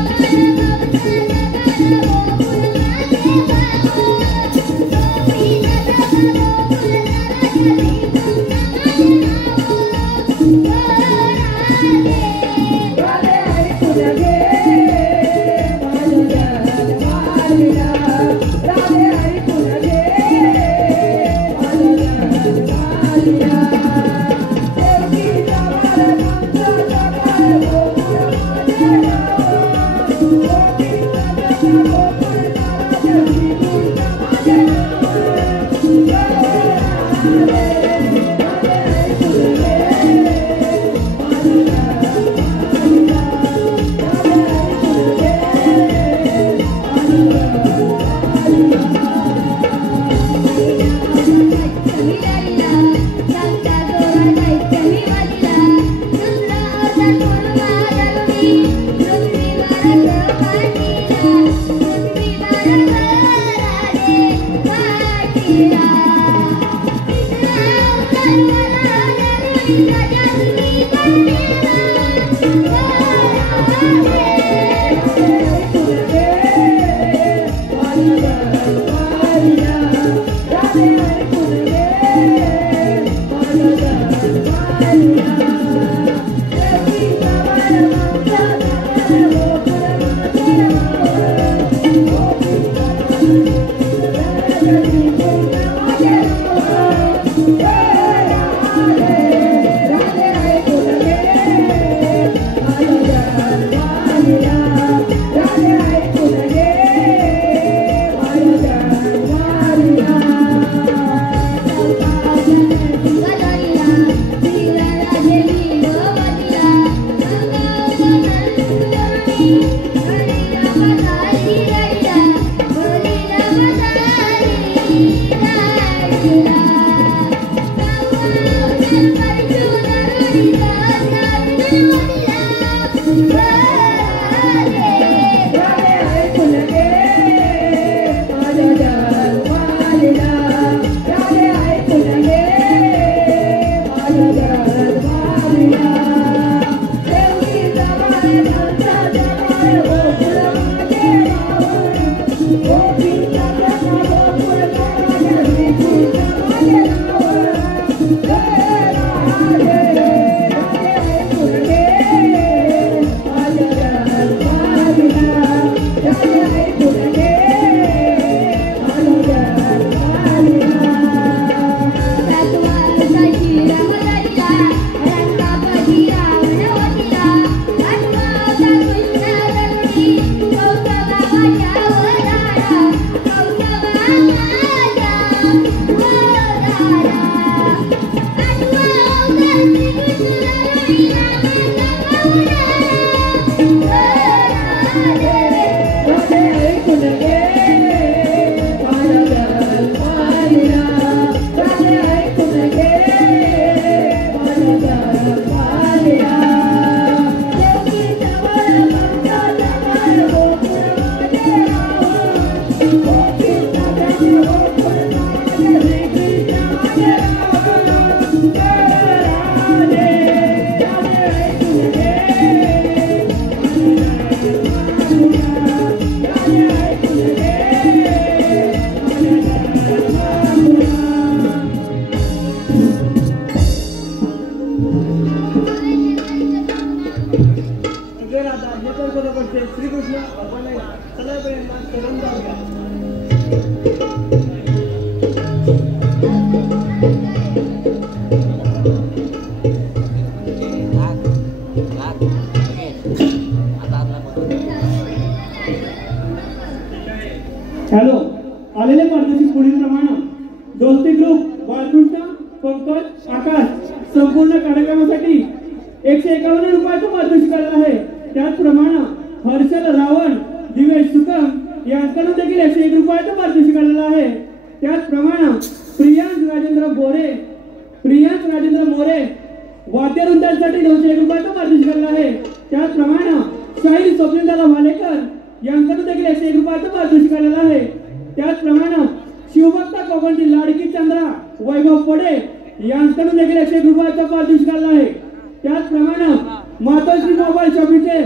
श्रीकृष्ण भगवान चला करून जाऊया. आकाश संपूर्ण कार्यक्रमासाठी 151 रुपयाचं पारितोषिक आलं आहे. त्याचप्रमाणे हर्षल रावण दिवेश सुकम यांच्याकडून देखील 101 रुपयाचं पारितोषिक आलेलं आहे. त्याचप्रमाणे प्रियांश राजेंद्र मोरे वाद्यवृंदांसाठी 201 रुपयाचं पारितोषिक आलेलं आहे. त्याचप्रमाणे शाहीर स्वप्नीलदादा भालेकर यांच्याकडून देखील 101 रुपयाचं पारितोषिक आलेलं आहे. त्याचप्रमाणे शिवभक्ता कोकणची लाडकी चंद्रा वैभव पोडे यांच्याकडून देखील 101 रुपयाचं पारितोषिक आलेलं आहे. त्याचप्रमाणे मातोश्री मोबाईल शॉपीचे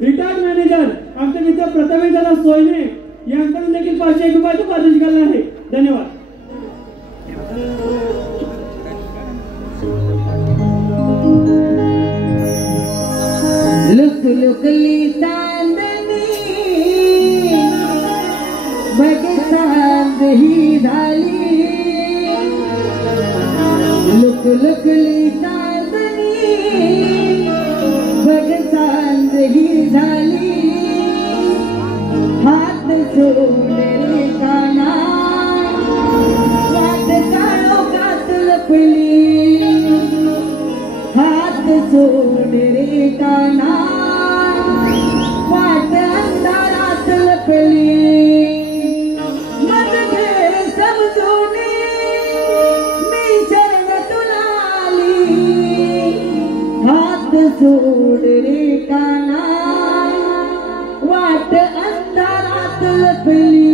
रिटायर्ड मॅनेजर आमचे मित्र प्रथमेश दादा सोयने यांच्याकडून देखील 501 रुपयाचं पारितोषिक आलेलं आहे. धन्यवाद. लुकली चांदणी बघ चांद ही झाली. लुकली चांदणी बघ चांद ही झाली. हात सोडले काना वाट काळोखात लपली. हात सोडले काना वाट अंधारात लपली. मग घे समजून मी चरण तुला आली. हात सोडले काना वाट अंधारात लपली.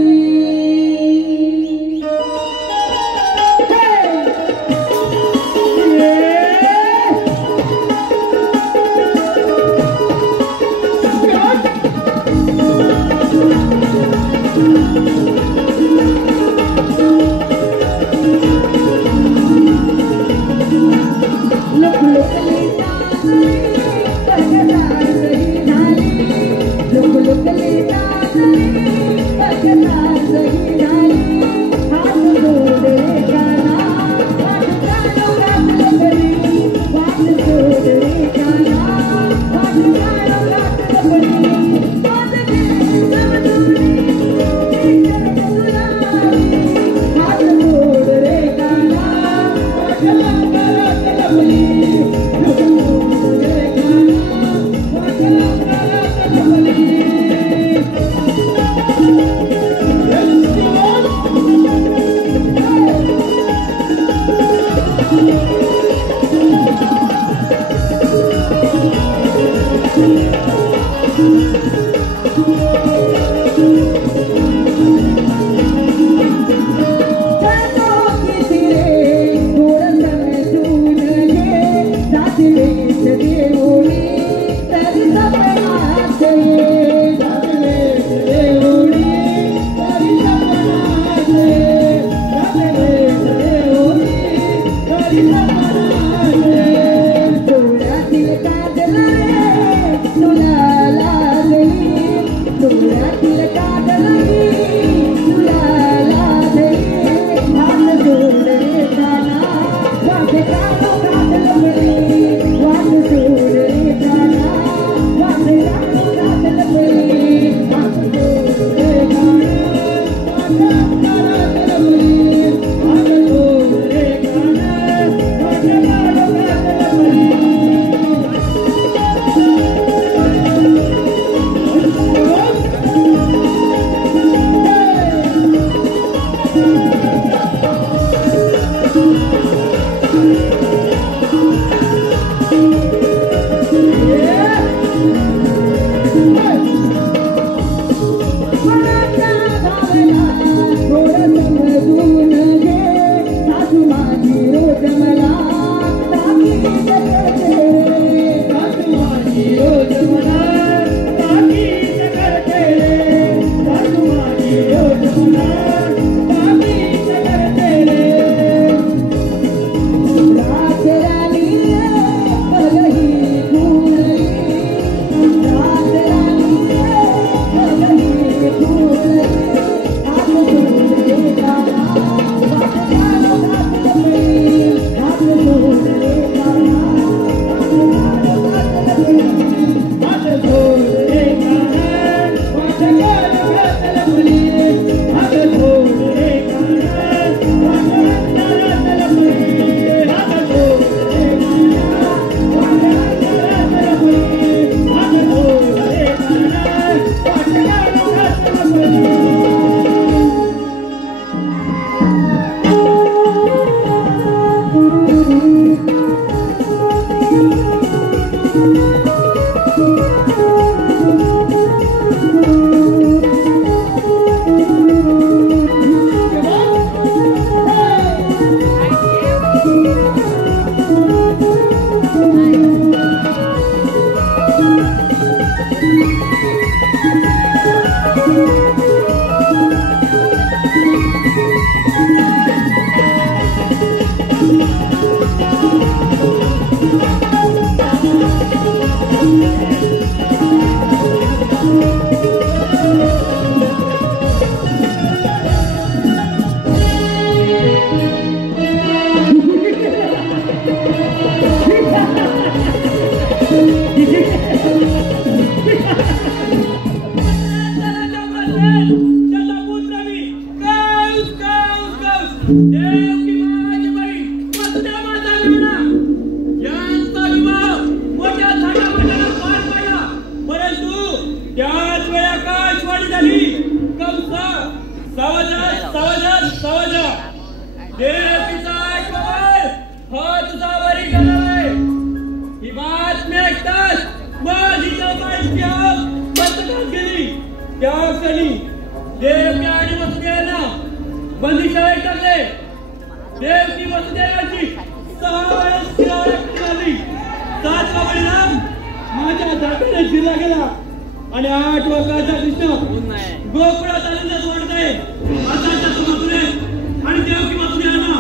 बंदिशाळेत टाकले. देवची वसुदेवाची 6 झाली. 7वा परिणाम माझ्या धाकाने जिरला गेला आणि 8वा काळचा कृष्ण गोकुळात आनंदात वाढतोय. आताच्या समजून आणि देवकी वसुदेवांना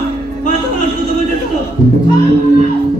5 वर्ष समजत होतं.